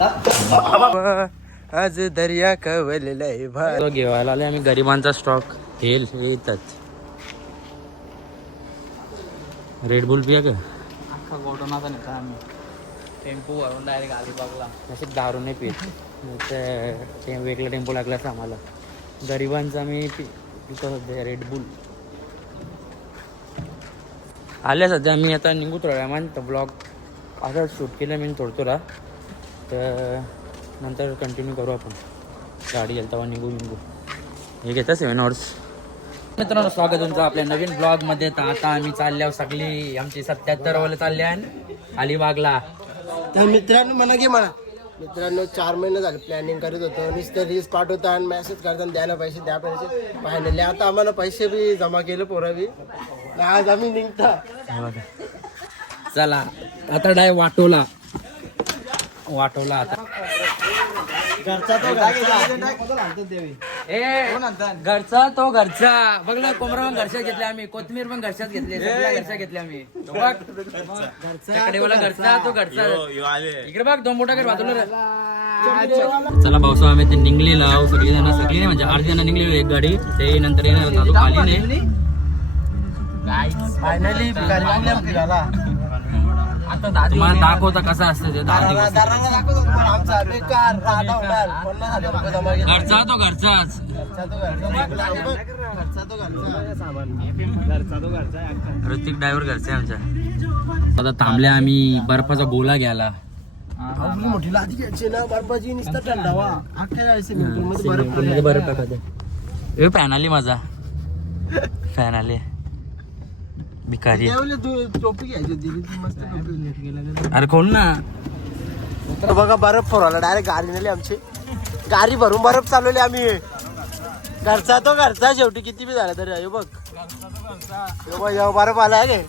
आज दर्या कवलेलाय भार घेवायला आले आम्ही. गरिबांचा स्टॉक हे येतात. रेड बुल पिया का अख्खा गोडोनाचा नेता आम्ही टेम्पो वरून डायरेक्ट अलिबागला. असे दारू नाही पित. वेगळा टेम्पो लागलाच आम्हाला. गरिबांचा मी पितो सध्या रेड बुल. आल्या सध्या मी आता निघू थोड्या मान तर ब्लॉग असं शूट केलं मी थोडं तर नंतर कंटिन्यू करू आपण. गाडी गेली तेव्हा निघू हे घेतात 7 hours. मित्रांनो स्वागत तुमचं आपल्या नवीन ब्लॉगमध्ये. तर आता आम्ही चालल्यावर सगळी आमची 77 वाले चालले आहे अलिबागला. तर मित्रांनो मित्रांनो 4 महिने झाले प्लॅनिंग करत होतो. नुसतं रील्स पाठवता आणि मेसेज करताना द्यायला पैसे द्या पैसे फायनली आता आम्हाला पैसे बी जमा केले पोराबी. आज आम्ही निघता. चला आता डाय वाटोला आता. घरचा तो घरचा बघलं. कोंबडा पण घरच्यात घेतले आम्ही. कोथमीर पण घरच्यात घेतले. सगळ्या घरच्या घेतल्या आम्ही. घरचा तो घरचा. इकडे बघ 2 मोठा बाजूला. चला भाऊसा आम्ही ते निघलेला सगळी नाही म्हणजे 8 जण निघलेलो एक गाडी. ते नंतर येणार आली नाही. फायनली फिरायला तुम्हाला दाखवता कसा असतं ते. घरचा तो घरचाच. ऋतिक ड्रायव्हर घरचे आमच्या. आता थांबल्या आम्ही बर्फाचा गोला घ्यायला. मोठी लादी घ्यायची ना बर्फाची. नुसता थंडावा बर्फ टाकत. फॅन आली माझा. फॅन आले भिकारी. टोपी घ्यायची मस्त. अरे कोण ना बघा बर्फ फोराला डायरेक्ट गाडी नेली आमची. गाडी भरून बर्फ चालवली आम्ही. घरचा तो घरचा शेवटी किती बी झाला तरी. बघ बर्फ आला आहे.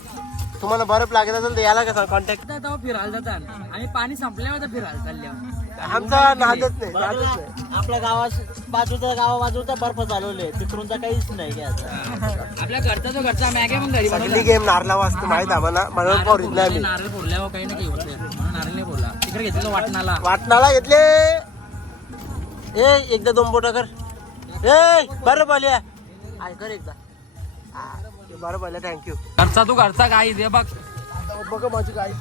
तुम्हाला बर्फ लागत असेल तर याला कसा कॉन्टॅक्ट. फिरायला जातात आणि पाणी संपल्यावर फिरायला चालल्या. आमचा नादच नाही. आपल्या गावाबाजूचा बर्फ चालवले. तिकडूनचा काहीच नाही. आपल्या घरचा तो घरचा मॅगे पण घरी सगळी गेम नारला वाजतो माहित आम्हाला. म्हणून फोडीत नाही आम्ही. नारळ फोडल्यावर काही नाही होते. नारळ नाही फोडला. तिकडे घेतलं वाटणाला घेतले. एकदा 2 बोटा कर. बरं बोलया कर एकदा. बरं बोलया. थँक्यू. घरचा तू घरचा गाई दे बघ. बघ माझी गाई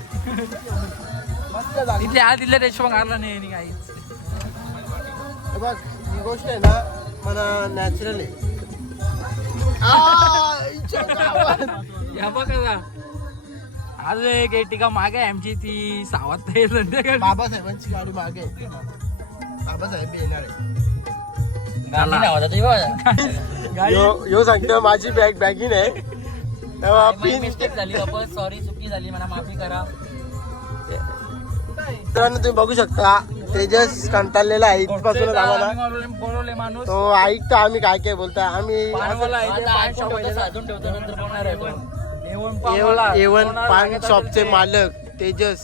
तिथले तिथले रेशो मारला नाही गाई. बघ ही गोष्ट आहे ना मला नॅचरल आहे. या बघा आज एक टिका मागे आहे आमची. ती सावत बाबासाहेबांची गाडी मागे. बाबासाहेब येणार आहे. यो सांगतो माझी बॅगी नाही. मिस्टेक झाली. सॉरी चुकी झाली. मला माफी करा. मित्रांनो तुम्ही बघू शकता तेजस कंटाळलेला आहे इथपासूनच आम्हाला. तो ऐकतो आम्ही काय काय बोलता. आम्ही A1 पान शॉपचे मालक तेजस.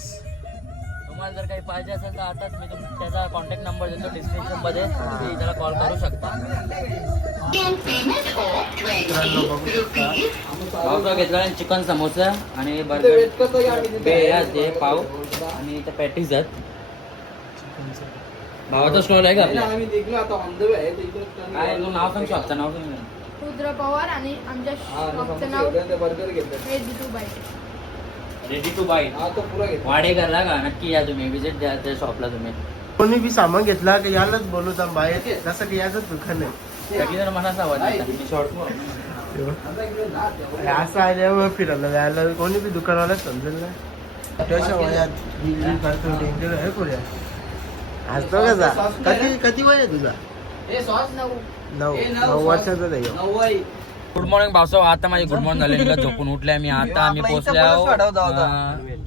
तुम्हाला जर काही पाहिजे असेल तर आताच मी त्याचा कॉन्टॅक्ट नंबर देतो डिस्क्रिप्शन मध्ये. तुम्ही त्याला कॉल करू शकता. पावचा घेतला चिकन समोसा आणि बर्गर पाव आणि त्या पॅटीज आहेत. भावाचा स्टॉल आहे का आपल्या? काय नाव सांग शॉपचं नाव सांग. रुद्र पवार आणि आमच्या शॉपचं नाव रेडी टू बाय. वाडेकरला का नक्की या तुम्ही. विजिट द्या त्या शॉपला. तुम्ही कोणी बी सामान घेतला की यालाच बोलवता बाहेर. जसं की याच दुकान आहे. सगळी जर मनाचा आवाज असं आल्यावर फिरायला जायला कोणी बी दुकानवाला समजेल ना. हसतो कसा. कधी वय आहे तुझा? 9 वर्षाचा आहे. Good morning Bhausaheb. आता माझी गुड मॉर्निंग झाली. झोपून उठले आम्ही पोहोचल्या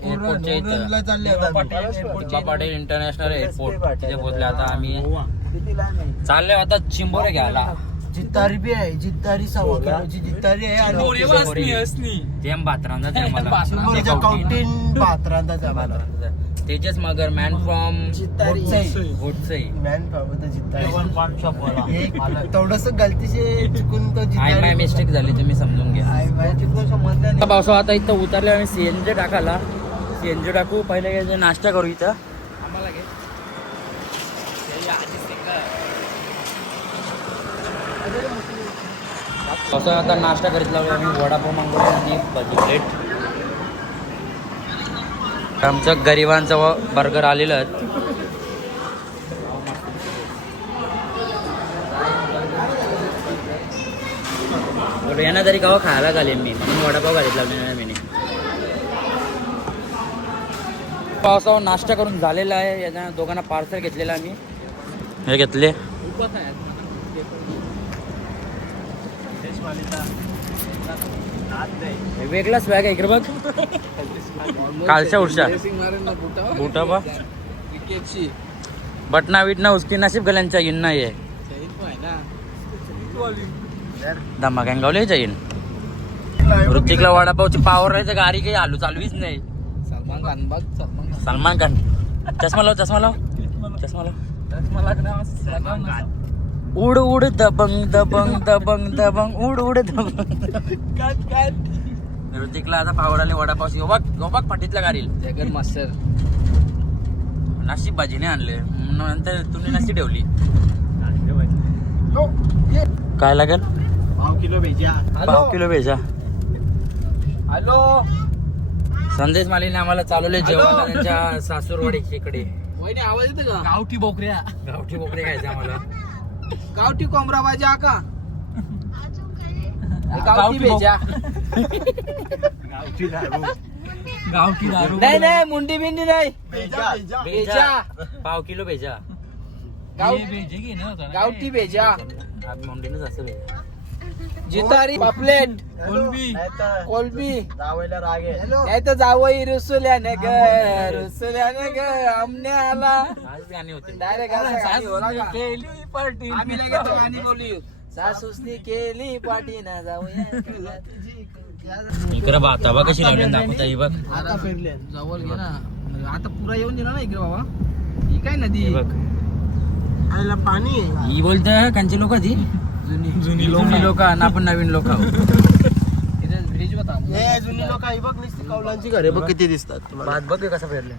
एअरपोर्टच्या इथं पाटील इंटरनॅशनल एअरपोर्ट तिथे पोहोचले. आता आम्ही चालले आता चिंबोरे घ्यायला. जितारी बी आहे. जितारी जितारी आहे. जेम बात्रांचा कौटीन बात्रांचा. तेजस मगर मॅन फ्रॉम मॅन थोडस गलतीचे चुकून तो माय मिस्टेक झाली. तुम्ही समजून घ्या. पावसा आता इथं उतरले आम्ही. CNG टाकायला. CNG टाकू. पहिले नाश्ता करू इथं. असं आता नाश्ता करीत लागलो आम्ही वडापाव मागवला आणि भाजी प्लेट. आमचं गरिबांचं बर्गर आलेलं आहे. यांना तरी केव्हा खायला घालेन मी म्हणून वडापाव घालीत लागलो मी. पावसावर नाश्ता करून झालेला आहे. यांना दोघांना पार्सल घेतलेलं आम्ही. हे घेतले वेगळा स्वॅग आहे इकडे बघ. कालच्या उर्षा बुटा बा बटना विटना उसकी नसीब गल्यांच्या इन नाही आहे. धम्मा गँगावले जाईन. ऋतिकला वडापावची पावर राहायचं गाडी काही आलू चालवीच नाही. सलमान खान बघ सलमान खान चष्मा लाव चष्मा लाव चष्मा लाव. उड उड दबंग दबंग दबंग दबंग उड उड दबंग. ऋतिकला आता पावर आले वडापाव गोबाग फाटीतल्या गाडील जगन मास्टर नाशिक भाजीने आणले. नंतर तुम्ही नशी ठेवली. काय लागेल? 5 किलो भेजा. 5 किलो भेजा. हॅलो संदेश मालीने आम्हाला चालवले जेवण त्यांच्या सासूरवाडीच्या इकडे. वहिनी आवाज येतो का? गावठी बोकऱ्या गावठी बोकडे खायचे आम्हाला. गावठी कोंबडा भाजी का गावठी भेजा. गावठी दारू नाही नाही मुंडी बिंडी नाही. भेजा भेजा 5 किलो भेजा. गावठी भेजा. मुंडीनच असं भेजा. जितारी पापलेट कोलबी नाही तर जावई रुसुल्याने ग रुसुल्याने ग आमने आला गाणी होते. डायरेक्ट आम्ही लगेच गाणी बोलू. सासूसनी केली पाठी ना जाऊया. इकडे बाता बा कशी लावली दाखवता ही बघ. आता फिरले जवळ घे ना. आता पुरा येऊन गेला ना इकडे बाबा. ही काय नदी हे बघ आयला पाणी आहे. ही बोलत कांची लोक ती जुनी लोक आणि आपण नवीन लोक. ब्रिज बता हे जुनी लोक आहे बघ. नुसती कौलांची घरे बघ किती दिसतात तुम्हाला. भात बघ कसं फिरले.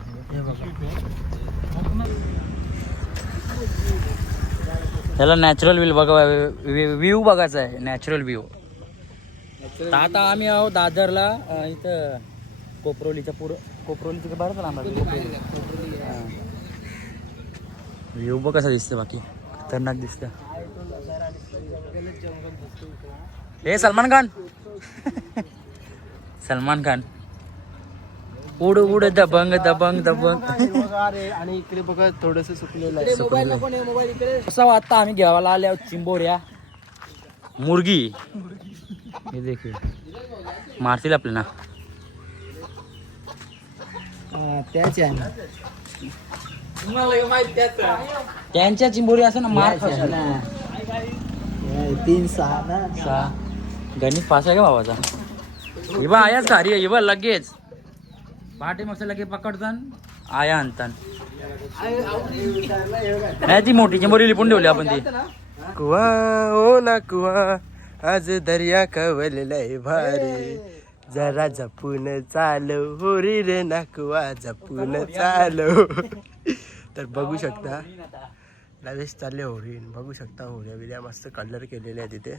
त्याला नॅचरल व्ह्यू बघा व्ह्यू बघायचा आहे. Natural view. आता आम्ही आहो दादरला इथं कोपरोलीच्या कोपरोलीचं बरंच लांब व्ह्यू बघ कसा दिसतं. बाकी खतरनाक दिसतं. हे सलमान खान सलमान खान उड उड दबंग दबंग दबंग. आणि इकडे बघा थोडस सुकलेलं आहे. असं आता आम्ही घ्यायला आले आहोत चिंबोऱ्या मुर्गी. हे देखील मारतील आपले ना. त्याच आहे त्यांच्या चिंबोरी असं ना मार 3-6 ना. 6 गणित पास आहे का भावाचा. इबा आयाच खारी आहे. इबा लगेच पहाटे मग लगे पकडतान आया आणतान. नाही ती मोठी चिंबोरी लिपून ठेवली आपण ती. कुवा ओ ना कुवा आज दर्या कवललय भारी जरा जपून चालव होरी रे नाकुवा जपून चालव. तर बघू शकता लवेश चालले होरीन. बघू शकता होऱ्या बिऱ्या मस्त कलर केलेले आहे तिथे.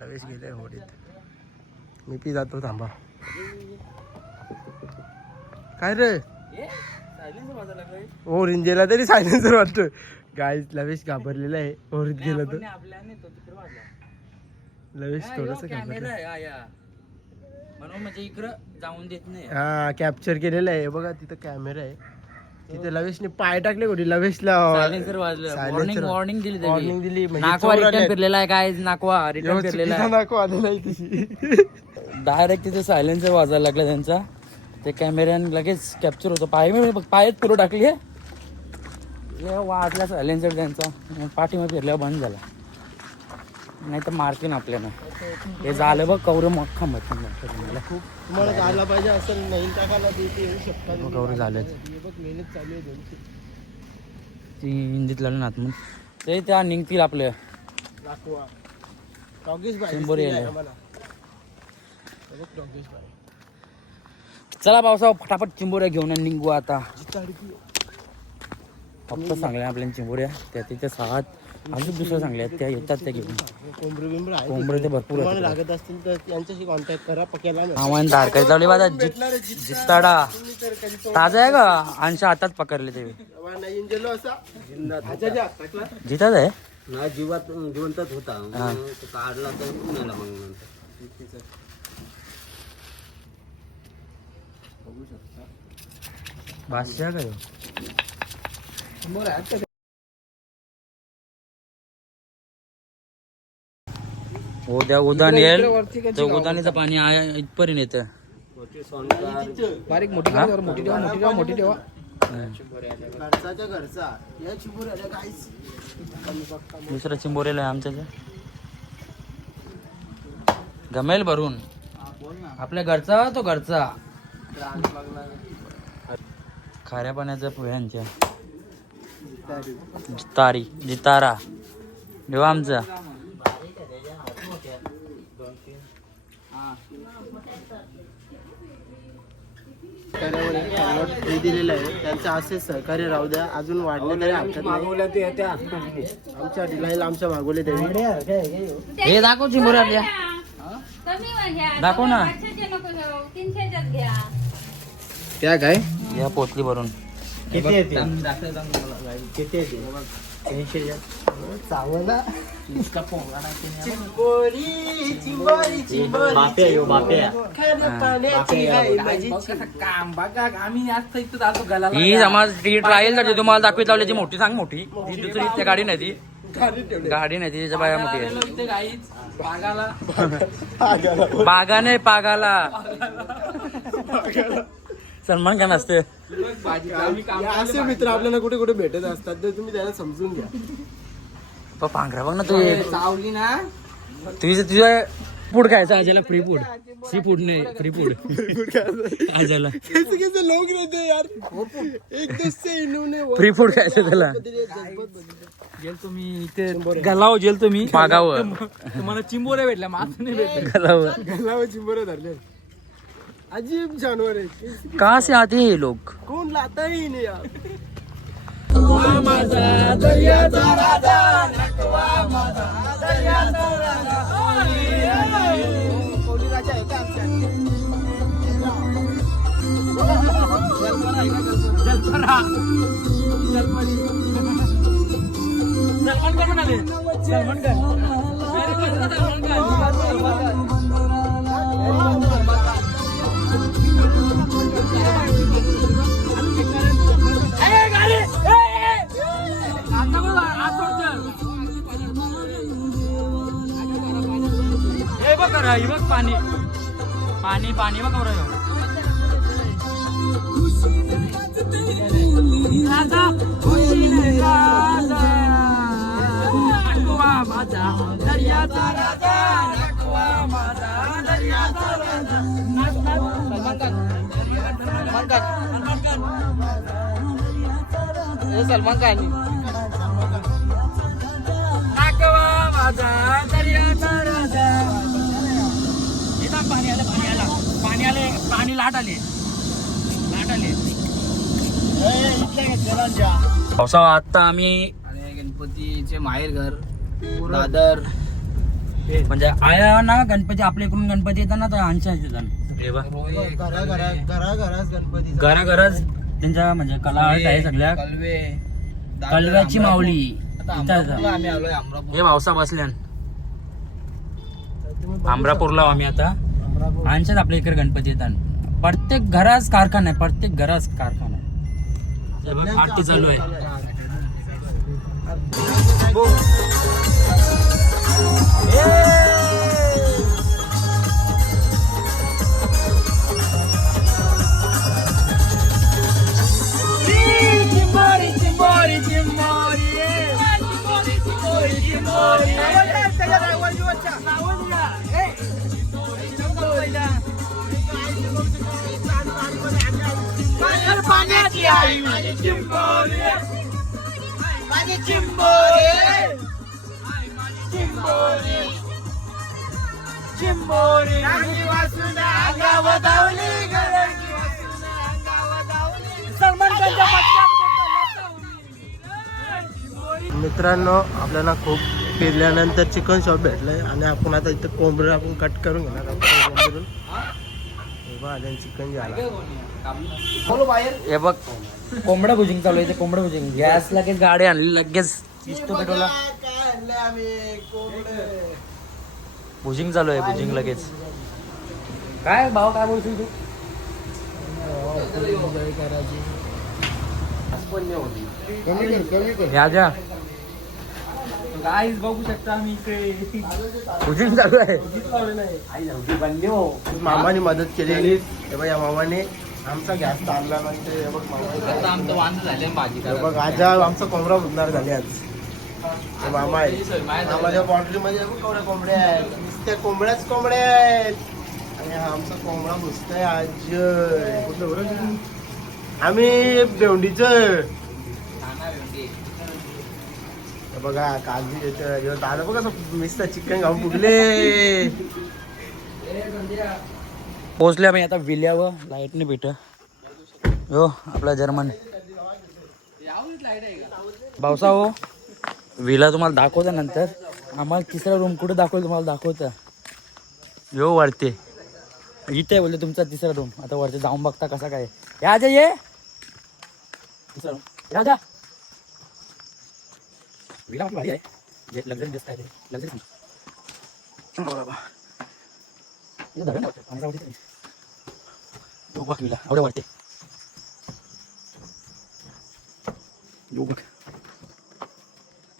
लवेश गेले होडीत. मी पी जातो थांबा. काय रे होरीन गेला तरी सायलेन्सर वाटतो. गाईज लवेश घाबरलेला आहे. होरीत गेला तर लवेश थोडस घाबरलं. म्हणून म्हणजे इकडं जाऊन देत नाही. हा कॅप्चर केलेलं आहे बघा. तिथं कॅमेरा आहे. तिथे लवेशने पाय टाकले कुठे लवेशला सायलेन्सर वाजलं. वॉर्निंग दिली वॉर्निंग दिली. म्हणजे नाकवा चोर आले. रिटर्न फिरलेला आहे. काय नाकवा रिटर्न फिरलेला आहे. नाकवा आलेला आहे तिची. डायरेक्ट तिथे सायलेन्सर वाजायला लागला त्यांचा. ते कॅमेऱ्याने लगेच कॅप्चर होतो. पायच पुरं टाकली आहे. वाजला सायलेन्सर त्यांचा. पाठीमध्ये फिरल्यावर बंद झाला. नाही तर मारतील आपल्याला. हे झालं बघ कवरे मोठा मत तुम्हाला जायला पाहिजे असं नाही टाकायला येऊ शकता. कवरे झालेत. मेहनत चालू आहे त्यांची. ती हिंदीत लागलं ना मग ते त्या निघतील आपल्या नाकवा डॉगीज बाय चिंबोरी दिसलेलं आहे आले. आम्हाला. डॉगीज बाय चला पावसावर फटाफट चिंबोऱ्या घेऊन निघू आता. फक्त चांगल्या आपल्या चिंबोऱ्या त्या तिथे 6 अजून दुसऱ्या चांगल्या आहेत त्या येतात त्या घेऊन. कोंबडी बिंबडी आहे. कोंबडे ते भरपूर तुम्हाला आहेत. लागत असतील तर त्यांच्याशी कॉन्टॅक्ट करा. पक्याला आव्हान धारकाची लावली माझा जिताडा ताजा आहे का अंशा हातात पकडले ते जितात आहे ना जिवंतच होता हा. तो काढला तर मेला मग नंतर. बादशाह काय उद्या उदान येईल तर उदानीचं पाणी इथपर्यंत येतं. बारीक मोठी ठेवा, मोठी ठेवा, मोठी ठेवा, मोठी ठेवा. घरचा घरचा या चिमुऱ्याला काहीच दुसरं चिंबोरेला आहे आमच्या इथं. गमेल भरून आपल्या घरचा तो घरचा खाऱ्या पाण्याच्या पोह्यांच्या जितारा देव आमचा. हे दिलेलं आहे त्यांचं असेच सहकार्य राहू द्या. अजून वाढले तरी हरकत नाही. आमच्या डिलाईला आमच्या मागवले देवी हे दाखव चिंबोरे आपल्या दाखव ना त्या काय या पोतली भरून किती येते किती येते चांगला ही समाज ट्रायल करते तुम्हाला दाखवीत लावल्याची मोठी सांग मोठी ही दुसरी त्या गाडी नाही ती गाडी नाही ती त्याच्या बाया मोठी आहे. बागाने पागाला सलमान खान असते. असे मित्र आपल्याला कुठे कुठे भेटत असतात तर तुम्ही त्याला समजून घ्या. पांघरा बघ ना तू चावली ना तुझं फूड खायचं आजाला फ्री फूड सी फूड नाही फ्री फूड आजाला कैसे कैसे लोग रहते हैं यार. एक दोस्त इन्होंने फ्री फूड खायचं त्याला गेल तुम्ही इथे गलाव जेल तुम्ही मागावर तुम्हाला चिंबोरे भेटल्या मास नाही भेटले. गलावर गलाव चिंबोरे धरले. अजीब जानवर है. कहाँ से आते हैं ये लोग. कोण लाता ही नाही यार. बघ पाणी पाणी पाणी बघ सलमान खान पाणी लाट आले पावसाळा. आता आम्ही गणपतीचे माहेर घर दादर म्हणजे आया ना गणपती आपल्या इकडून गणपती येतात ना तर आमच्या घराघरात गणपती घराघरात त्यांच्या म्हणजे कला आहे सगळ्या कलवे कलव्याची माऊली आम्ही आलोय हे पावसा बसल्यान अमरापूरला आम्ही आता आमच्याच आपल्या इकडे गणपती येतात. प्रत्येक घराच कारखाना आहे प्रत्येक घराच कारखाना आहे. आरती चालू आहे. पाण्याची आई माझी चिंबोरी माझी चिंबोरी चिंबोरी चिंबोरी सलमान खानच्या मित्रांनो आपल्याला खूप फिरल्यानंतर चिकन शॉप भेटलंय आणि आपण आता इथं कोंबडं आपण कट करून घेणार आहोत. चिकन घ्यायला हे बघ कोंबडा भुजिंग चालू आहे. कोंबडा भुजिंग गॅस लगेच गाडी आणली लगेच दिसतो पेट्रोलला. भुजिंग चालू आहे भुजिंग लगेच. काय भाव काय बोलशील तू? या द्या गाईज बघू शकता आम्ही इकडे भुजिंग चालू आहे. मामाने मदत केलेली. हे बघ या मामाने आमचा गॅस ताणला म्हणजे हे बघ आता आमचं वांद झाले भाजी हे बघ आज आमचा कोंबडा बुजणार झाले आज. हे मामा आहे मामाच्या बाउंड्रीमध्ये केवढ्या कोंबड्या आहेत. नुसत्या कोंबड्याच कोंबड्या आहेत आणि हा आमचा कोंबडा बुजतोय आज. कुठलं बरं आम्ही भेंडीचं बघा काळजी दादा बघा मिस्टर चिकन खाऊन फुगले. पोचले आम्ही आता विल्यावर लाईटने भेट हो आपला जर्मन पावसा हो. विला तुम्हाला दाखवता नंतर. आम्हाला तिसरा रूम कुठे दाखवलं तुम्हाला दाखवतं. यो वरते इथे बोलले तुमचा तिसरा रूम. आता वरती जाऊन बघता कसा काय. या जा ये तिसरा रूम या जा. विला भारी आहे लक्झरी दिसत आहे. लक्झरी बाबा बघ विला एवढं वाटते. यो बघ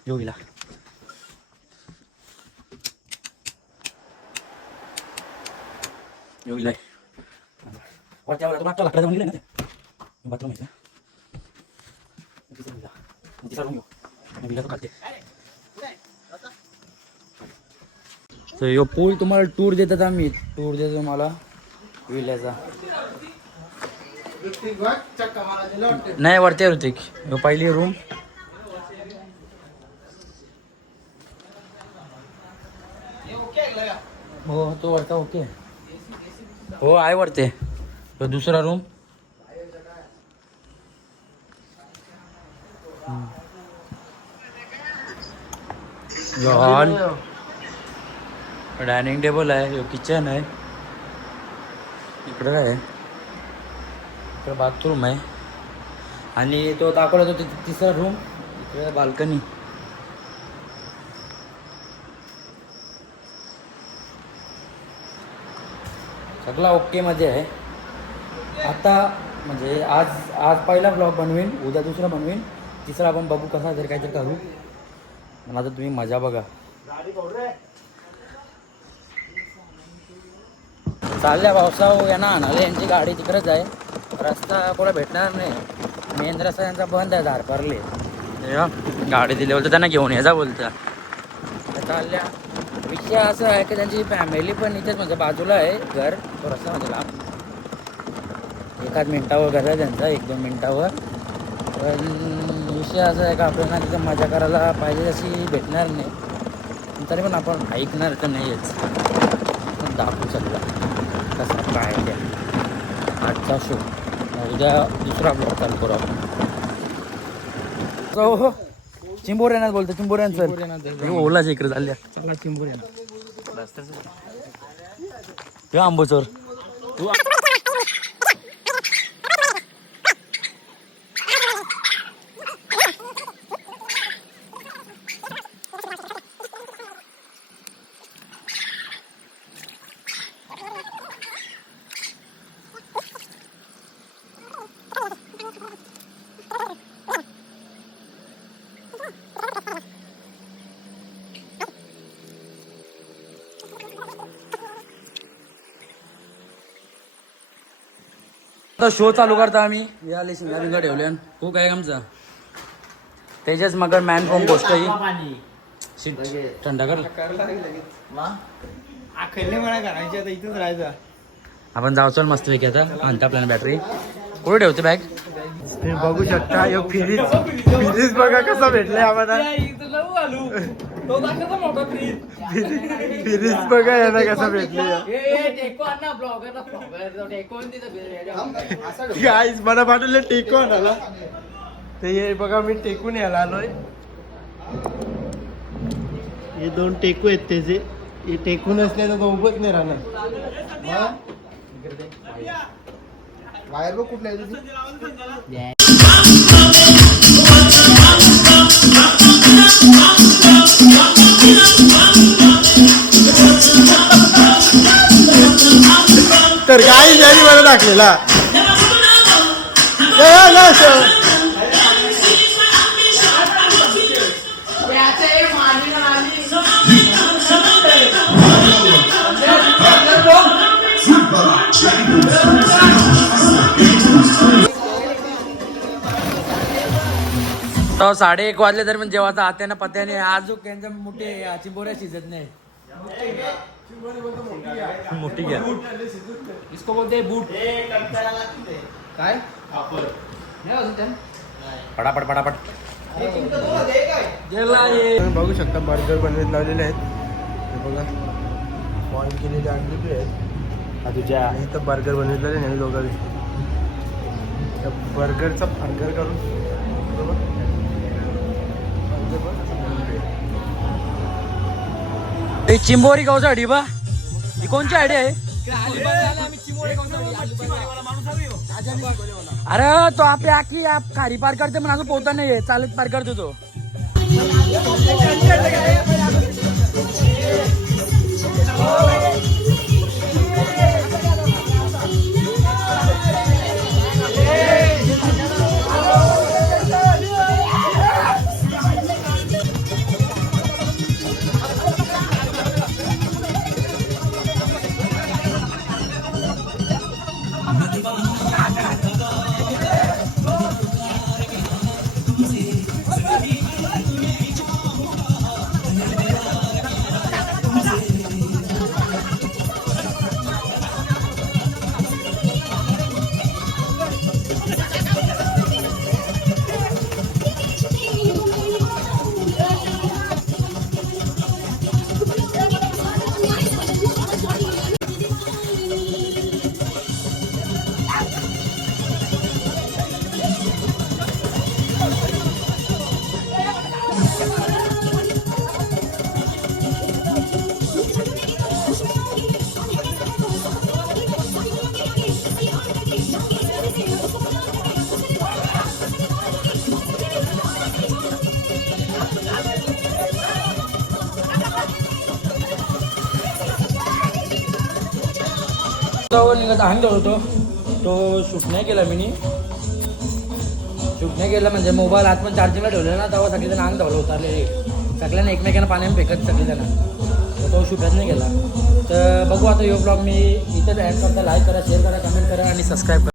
यो विला यो विला वरच्या तुम्हाला लाकडाचं म्हणलं ना बाथरूम आहे तिसरा रूम येऊ विला तो काढते. तर यो पूल तुम्हाला टूर देतात आम्ही. टूर देतो तुम्हाला विल्याचा. नाही वरती ऋतिक यो पहिली रूम. हो तो वरता ओके हो आहे वरते. तो दुसरा रूम हॉल डायनिंग टेबल आहे. किचन आहे इकडं काय इकडं बाथरूम आहे आणि तो दाखवला तो तिसरा रूम इकडे बाल्कनी. सगळा ओके मध्ये आहे. आता म्हणजे आज आज पहिला ब्लॉग बनवीन उद्या दुसरा बनवीन तिसरा आपण बघू कसा तरी काहीतरी करू. पण आता तुम्ही मजा बघा. चालल्या पावसावर यांना आणाले यांची गाडी तिकडेच आहे. रस्ता कोणा भेटणार नाही. मेन रस्ता त्यांचा बंद आहे धारपारले. गाडी दिली बोलतं त्यांना घेऊन यायचा बोलतं. चालल्या विषय असं आहे की त्यांची फॅमिली पण इथेच म्हणजे बाजूला आहे घर. तो रस्ता म्हणजे लांब एखाद मिनटावर घर आहे त्यांचा 1-2 मिनटावर. पण विषय असं आहे का आपल्याला तिथं मजा करायला पाहिजे तशी भेटणार नाही. तरी पण आपण ऐकणार तर नाहीच. पण दाखवू सगळं कसं काय त्या आजचा शो. उद्या दुसरा ब्लॉग चालू करू आपण. हो चिंबोऱ्यानाच बोलतो. चिंबोऱ्यांचं ओलाच इकडे चालल्या सगळा चिंबुऱ्या ते आंबोचोर. आता शो चालू करता आम्ही. आले शिंगारिंगा ठेवल्या खूप आहे आमचा. तेजस मगर मॅन फ्रॉम गोष्ट ही थंडा कर. इथून राहायचा आपण जाऊ चल मस्त पैकी. आता आणता आपल्याला बॅटरी कुठे ठेवते बॅग. तुम्ही बघू शकता यो फिरीज बघा कसा भेटलाय आम्हाला. फिरीज बघा यांना कसा भेटले. गाईस मला पाठवले टेकून आला. ते बघा मी टेकून यायला आलोय. हे 2 टेकू आहेत त्याचे. हे टेकू नसले तर तो उभंच नाही राहणार. वायर बघ कुठला आहे तुझी. तर काही जरी मला टाकलेला तो 1:30 वाजले दरम्यान जेव्हा आत्याना पत्याने आजूक त्यांच्या मोठे चिंबोऱ्या शिजत नाही. मोठी घ्या. इसको बोलते बूट. काय पटापट पटापट. बघू शकता बर्गर बनवत लावलेले आहेत. हे बघा बॉईल केलेले आणलेले आहेत. तुझ्या इथं बर्गर बनवलेले नाही दोघांनी. बर्गरचा बर्गर करून चिंबोरी गावचा डिबा ही कोणची आयडिया आहे. अरे तो आपल्या आखी खारी पार करते पण अजून पोहता नाहीये चालत पार करतो तो. निघत अंग होतो तो शूट नाही केला मी. शूट नाही केला म्हणजे मोबाईल आत पण चार्जिंगला ठेवलेला ना तेव्हा सगळेजण अंग धावलं उतारले. सगळ्यांना एकमेकांना पाण्याने फेकत सगळेजण. तर तो शूटच नाही केला. तर बघू आता यो ब्लॉग मी इथेच ॲड करता. लाईक करा, शेअर करा, कमेंट करा आणि सबस्क्राईब करा.